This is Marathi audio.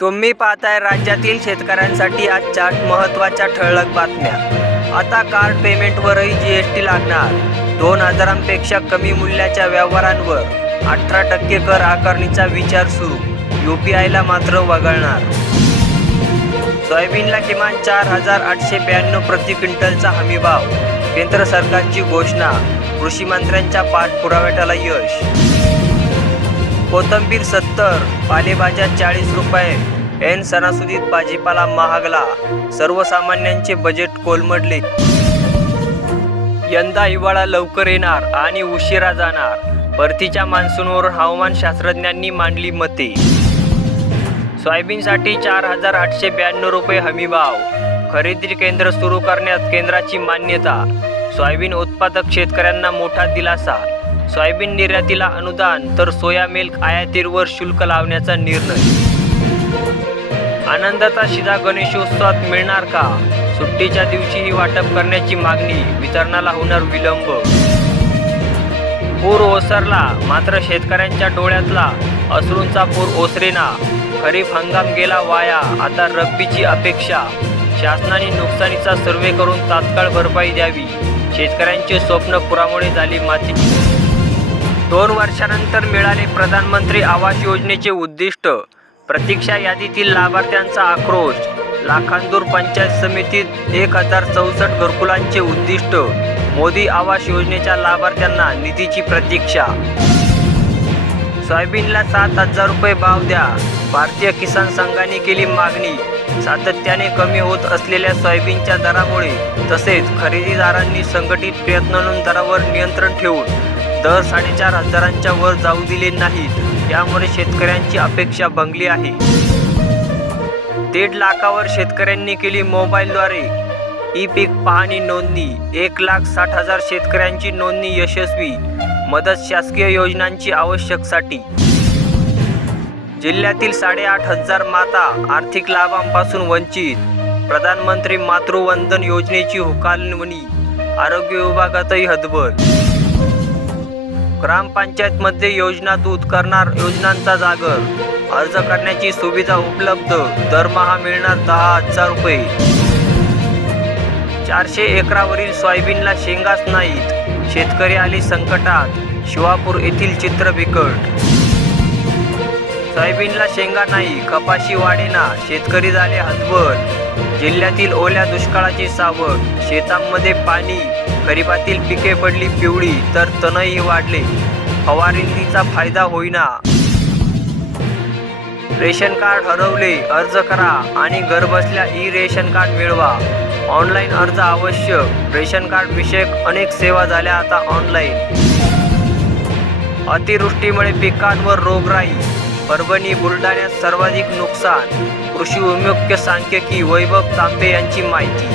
तुम्ही पाहताय राज्यातील शेतकऱ्यांसाठी आजच्या महत्त्वाच्या ठळक बातम्या। आता कार्ड पेमेंटवरही जीएसटी लागणार। 2000पेक्षा कमी मूल्याच्या व्यवहारांवर 18% कर आकारणीचा विचार सुरू। यूपीआयला मात्र वगळणार। सोयाबीनला किमान 4892 प्रति क्विंटलचा हमीभाव। केंद्र सरकारची घोषणा। कृषी मंत्र्यांच्या पाठपुराव्याला यश। कोथिंबीर 70, पालेभाज्या 40 रुपये। ऐन सणासुदीत भाजीपाला महागला। सर्वसामान्यांचे बजेट कोलमडले। यंदा हिवाळा लवकर येणार आणि उशिरा जाणार। परतीच्या मान्सूनवर हवामान शास्त्रज्ञांनी मांडली मते। सोयाबीनसाठी 4892 रुपये हमीभाव। खरेदी केंद्र सुरू करण्यात केंद्राची मान्यता। सोयाबीन उत्पादक शेतकऱ्यांना मोठा दिलासा। सोयाबीन निर्यातीला अनुदान तर सोया मिल्क आयातीवर शुल्क लावण्याचा निर्णय। आनंदाचा शिधा गणेशोत्सवात मिळणार का? सुट्टीच्या दिवशीही वाटप करण्याची मागणी। वितरणाला होणार विलंब। पूर ओसरला, मात्र शेतकऱ्यांच्या डोळ्यातला अश्रूंचा पूर ओसरेना। खरीप हंगाम गेला वाया, आता रब्बीची अपेक्षा। शासनाने नुकसानीचा सर्व्हे करून तात्काळ भरपाई द्यावी। शेतकऱ्यांचे स्वप्न पुरामुळे झाले माती। 2 वर्षानंतर मिळाले प्रधानमंत्री आवास योजनेचे उद्दिष्ट। प्रतीक्षा यादीतील लाभार्थ्यांचा आक्रोश। लाखांदूर पंचायत समितीत 1064 घरकुलांचे उद्दिष्ट। मोदी आवास योजनेच्या लाभार्थ्यांना निधीची प्रतीक्षा। सोयाबीनला 7000 रुपये भाव द्या, भारतीय किसान संघाने केली मागणी। सातत्याने कमी होत असलेल्या सोयाबीनच्या दरामुळे तसेच खरेदीदारांनी संघटित प्रयत्नांतून दरावर नियंत्रण ठेवून दर 4500च्या वर जाऊ दिले नाहीत। यामुळे शेतकऱ्यांची अपेक्षा भंगली आहे। 1.5 लाखावर शेतकऱ्यांनी केली मोबाईलद्वारे ई पीक पाहणी नोंदणी। 1,60,000 शेतकऱ्यांची नोंदणी यशस्वी। मदत शासकीय योजनांची आवश्यकसाठी। जिल्ह्यातील 8,500 माता आर्थिक लाभांपासून वंचित। प्रधानमंत्री मातृवंदन योजनेची हुकालवणी। आरोग्य विभागातही हतबल। ग्रामपंचायतमध्ये योजना दूत करणार योजनांचा जागर। अर्ज करण्याची सुविधा उपलब्ध। दरमहा मिळणार 10,000 रुपये। 400 एकरावरील सोयाबीनला शेंगाच नाहीत। शेतकरी आले संकटात। शिवापूर येथील चित्र बिकट। सोयाबीनला शेंगा नाही, कपाशी वाढेना, शेतकरी झाले हतबल। जिल्ह्यातील ओल्या दुष्काळाची सावट। शेतांमध्ये पाणी। खरीपातील पिके पडली पिवळी तर तणही वाढले। फवारणीचा फायदा होईना। रेशन कार्ड हरवले, अर्ज करा आणि घरबसल्या ई रेशन कार्ड मिळवा। ऑनलाईन अर्ज आवश्यक। रेशन कार्ड विषयक अनेक सेवा झाल्या आता ऑनलाईन। अतिवृष्टीमुळे पिकांवर रोगराई। परभणी बुलढाण्यात सर्वाधिक नुकसान। कृषी विमुख्य सांख्यिकी वैभव तांबे यांची माहिती।